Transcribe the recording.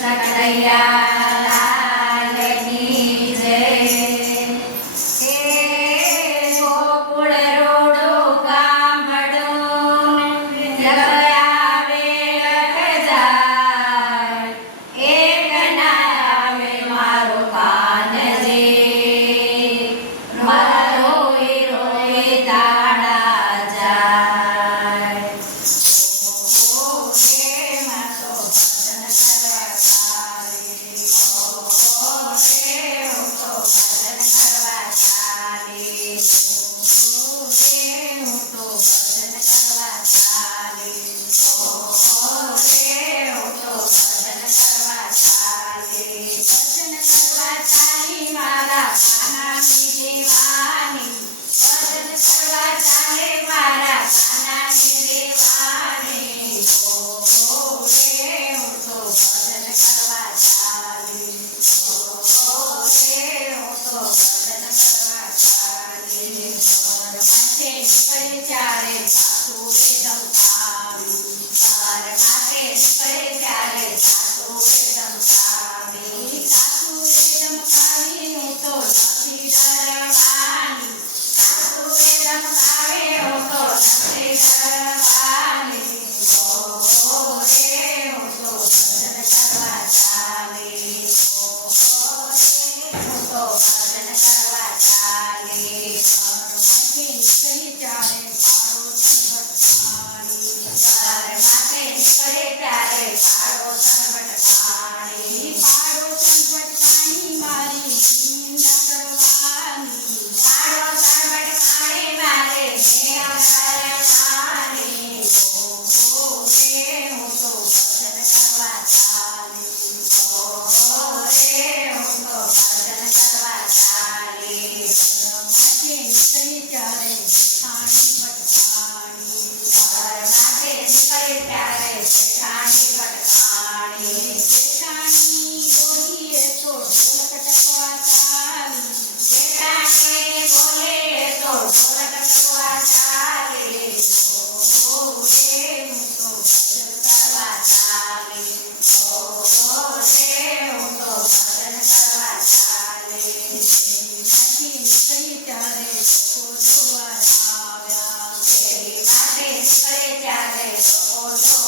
కృష్ణ కనయ్యా और